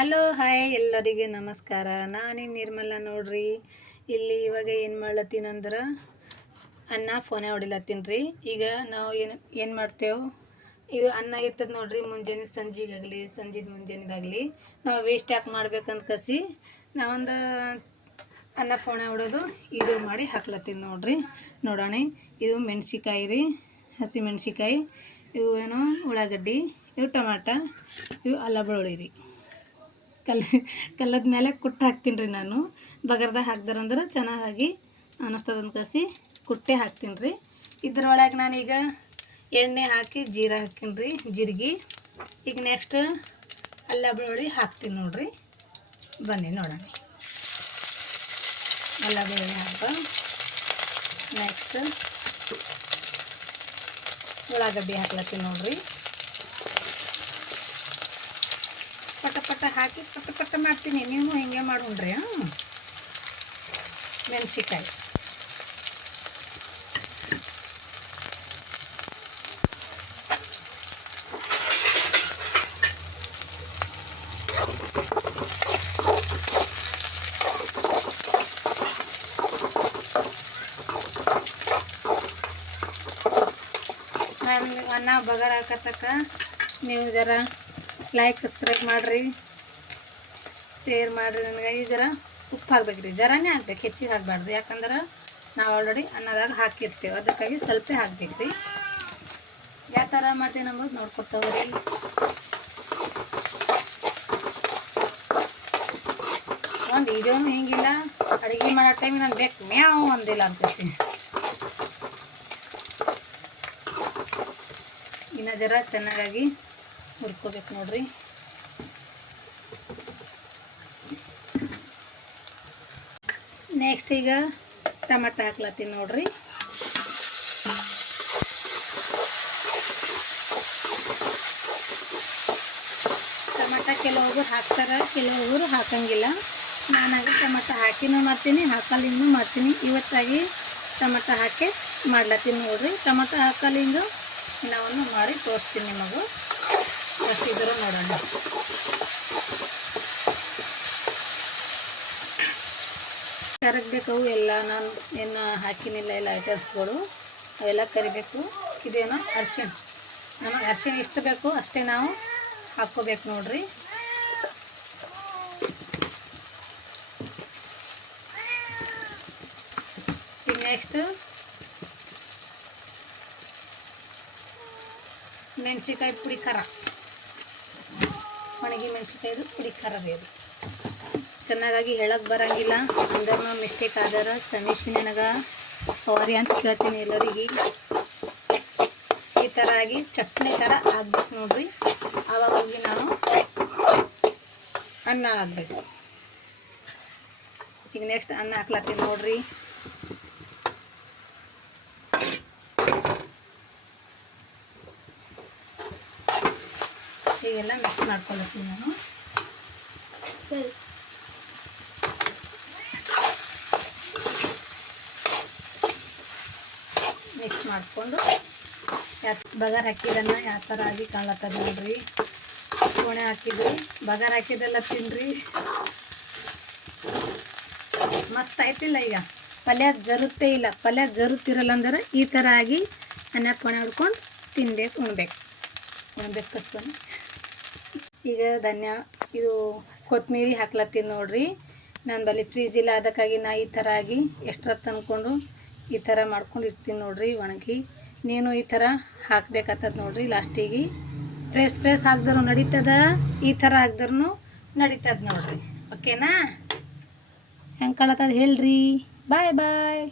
Hello hi ಎಲ್ಲರಿಗೆ ನಮಸ್ಕಾರ. ನಾನು ನಿರ್ಮಲ ನೋಡ್ರಿ. ಇಲ್ಲಿ ಇವಾಗ ಏನು ಮಾಡ್ಲತ್ತೀನಂದ್ರೆ ಅನ್ನ ಫೋನೇ ಹೊಡಿಲತ್ತೀನಿ ರೀ. ಈಗ ನಾವು ಏನು ಮಾಡ್ತೇವೆ, ಇದು ಅನ್ನ ಇರ್ತದೆ ನೋಡ್ರಿ, ಮುಂಜಾನೆ ಸಂಜೆಗಾಗಲಿ ಮುಂಜಾನೆದಾಗಲಿ ನಾವು ವೇಸ್ಟ್ ಯಾಕೆ ಮಾಡ್ಬೇಕಂತ ಕಸಿ ನಾವೊಂದು ಅನ್ನ ಫೋನೆ ಹೊಡೋದು ಇದು ಮಾಡಿ ಹಾಕ್ಲತ್ತೀನಿ ನೋಡ್ರಿ. ನೋಡೋಣ, ಇದು ಮೆಣಸಿಕಾಯಿ ರೀ, ಹಸಿ ಮೆಣಸಿಕಾಯಿ, ಇವು ಏನು ಉಳ್ಳಾಗಡ್ಡಿ, ಇವು ಟಮಾಟ, ಇವು ಅಲ್ಲ ಬೆಳ್ಳುಳ್ಳಿ ರೀ. ಕಲ್ಲದ ಮೇಲೆ ಕುಟ್ಟು ಹಾಕ್ತೀನಿ ರೀ. ನಾನು ಬಗರ್ದಾಗ ಹಾಕ್ದಾರಂದ್ರೆ ಚೆನ್ನಾಗಿ ಅನ್ನಿಸ್ತದಂತ ಕಸಿ ಕುಟ್ಟೆ ಹಾಕ್ತೀನಿ ರೀ. ಇದ್ರೊಳಗೆ ನಾನೀಗ ಎಣ್ಣೆ ಹಾಕಿ ಜೀರಾ ಹಾಕ್ತೀನಿ ರೀ, ಜೀರಿಗೆ. ಈಗ ನೆಕ್ಸ್ಟ್ ಅಲ್ಲ ಬೆಳ್ಳುಳ್ಳಿ ಹಾಕ್ತೀನಿ ನೋಡ್ರಿ. ಬನ್ನಿ ನೋಡೋಣ. ಅಲ್ಲ ಬೆಳ್ಳುಳ್ಳಿ ಹಾಕ, ನೆಕ್ಸ್ಟ್ ಉಳ್ಳಾಗಡ್ಡಿ ಹಾಕ್ಲತ್ತೀನಿ ನೋಡ್ರಿ. ಪಟ ಹಾಕಿ ಪಟ ಮಾಡ್ತೀನಿ. ನೀವು ಹಿಂಗೆ ಮಾಡ್ಕೊಂಡ್ರಿ. ಮೆಣಸಿಕಾಯಿ, ನಾನು ಅನ್ನ ಬಗಾರ ಹಾಕತಕ್ಕ ನೀವು ಜರ ಲೈಕ್ ಸಬ್ಸ್ಕ್ರೈಬ್ ಮಾಡಿರಿ, ಶೇರ್ ಮಾಡಿರಿ. ನನಗೆ ಈ ಜರ ಉಪ್ಪು ಹಾಕ್ಬೇಕು ರೀ, ಜರನೇ ಹಾಕ್ಬೇಕು, ಹೆಚ್ಚಿಗೆ ಹಾಕಬಾರ್ದು. ಯಾಕಂದ್ರೆ ನಾವು ಆಲ್ರೆಡಿ ಅನ್ನದಾಗ ಹಾಕಿರ್ತೇವೆ, ಅದಕ್ಕಾಗಿ ಸ್ವಲ್ಪ ಹಾಕ್ಬೇಕು ರೀ. ಯಾವ ಥರ ಮಾಡ್ತೀವಿ ನಮಗೆ ನೋಡ್ಕೊಡ್ತಾವೆ ರೀ. ಒಂದು ವಿಡಿಯೋನು ಹಿಂಗಿಲ್ಲ, ಅಡುಗೆ ಮಾಡೋ ಟೈಮಿಗೆ ನಾನು ಬೇಕು ಮ್ಯಾವ್ ಒಂದಿಲ್ಲ ಅಂತೀನಿ. ಇನ್ನು ಜರ ಚೆನ್ನಾಗಿ ಹುರ್ಕೋಬೇಕು ನೋಡ್ರಿ. ನೆಕ್ಸ್ಟ್ ಈಗ ಟಮಾಟ ಹಾಕ್ಲತ್ತೀನಿ ನೋಡ್ರಿ. ಟಮಾಟ ಕೆಲವೊಬ್ಬರು ಹಾಕ್ತಾರೆ, ಕೆಲವೊಬ್ಬರು ಹಾಕಂಗಿಲ್ಲ. ನಾನಾಗಿ ಟಮಾಟ ಹಾಕಿನೂ ಮಾಡ್ತೀನಿ, ಹಾಕಲಿಂಗೂ ಮಾಡ್ತೀನಿ. ಇವತ್ತಾಗಿ ಟಮಾಟ ಹಾಕಿ ಮಾಡ್ಲತ್ತೀನಿ ನೋಡ್ರಿ. ಟಮಾಟ ಹಾಕಲಿಂದು ನಾವನ್ನು ಮಾಡಿ ತೋರಿಸ್ತೀನಿ ನಿಮಗೂ. ಎಷ್ಟಿದ್ರು ನೋಡೋಣ. ಕರಗಬೇಕವು ಎಲ್ಲ. ನಾನು ಏನು ಹಾಕಿನಿಲ್ಲ, ಎಲ್ಲ ಐಟಮ್ಸ್ಗಳು ಅವೆಲ್ಲ ಕರಿಬೇಕು. ಇದೇನೋ ಅರಿಶಿಣ, ನಮಗೆ ಅರಿಶಿಣ ಎಷ್ಟು ಬೇಕು ಅಷ್ಟೇ ನಾವು ಹಾಕ್ಕೋಬೇಕು ನೋಡ್ರಿ. ಈಗ ನೆಕ್ಸ್ಟ್ ಮೆಣಸಿಕಾಯಿ ಪುಡಿ ಖಾರ, ಒಣಗಿ ಮೆಣಸಿಕಾಯ್ದು ಪುಡಿ ಖಾರ ರೀ. ಅದು ಚೆನ್ನಾಗಿ ಹೇಳಕ್ಕೆ ಬರೋಂಗಿಲ್ಲ, ಅಂದ್ರೂ ಮಿಸ್ಟೇಕ್ ಆದ್ರೆ ಕ್ಷಮಿಸಿ, ನನಗೆ ಸಾರಿ ಅಂತ ಕೇಳ್ತೀನಿ ಎಲ್ಲರಿಗೆ. ಈ ಥರ ಆಗಿ ಚಟ್ನಿ ಥರ ಆಗ್ಬೇಕು ನೋಡ್ರಿ. ಆವಾಗ ನಾವು ಅನ್ನ ಹಾಕ್ಬೇಕು. ಈಗ ನೆಕ್ಸ್ಟ್ ಅನ್ನ ಹಾಕ್ಲತ್ತೀನಿ ನೋಡ್ರಿ. ಹೀಗೆಲ್ಲ ಮಿಕ್ಸ್ ಮಾಡ್ಕೊಳ್ತೀನಿ ನಾನು. ಮಿಕ್ಸ್ ಮಾಡಿಕೊಂಡು ಬಗಾರ್ ಹಾಕಿದನ್ನ ಯಾವ ಥರ ಆಗಿ ಕಾಣತ್ತದ ನೋಡ್ರಿ. ಕೋಣೆ ಹಾಕಿದ್ರಿ, ಬಗಾರ್ ಹಾಕಿದೆಲ್ಲ ತಿನ್ರಿ, ಮಸ್ತ್ ಆಯ್ತಿಲ್ಲ. ಈಗ ಪಲ್ಯ ಜರುತ್ತೇ ಇಲ್ಲ, ಪಲ್ಯ ಜರುತ್ತಿರಲ್ಲ ಅಂದ್ರೆ ಈ ಥರ ಆಗಿ ಅನ್ನ ಕೋಣೆ ಹೊಡ್ಕೊಂಡು ತಿನ್ಬೇಕು, ಉಣ್ಬೇಕು ಕಸ್ಕೊಂಡು. ಈಗ ಇದು ಕೊತ್ತಂಬರಿ ಹಾಕ್ಲತ್ತೀನಿ ನೋಡ್ರಿ. ನಾನು ಬಳಿ ಫ್ರಿಜ್ ಇಲ್ಲ, ಅದಕ್ಕಾಗಿ ನಾ ಈ ಥರ ಆಗಿ ಎಕ್ಸ್ಟ್ರಾ ತಂದ್ಕೊಂಡು ಈ ಥರ ಮಾಡ್ಕೊಂಡು ಇರ್ತೀನಿ ನೋಡ್ರಿ ಒಣಗಿ. ನೀನು ಈ ಥರ ಹಾಕ್ಬೇಕಾಗ್ತದೆ ನೋಡ್ರಿ. ಲಾಸ್ಟಿಗೆ ಫ್ರೆಶ್ ಹಾಕ್ದ್ರು ನಡೀತದ, ಈ ಥರ ಹಾಕ್ದ್ರೂ ನಡೀತದೆ ನೋಡ್ರಿ. ಓಕೆನಾ? ಹೆಂಗೆ ಕಾಣತ್ತದ ಹೇಳ್ರಿ. ಬಾಯ್.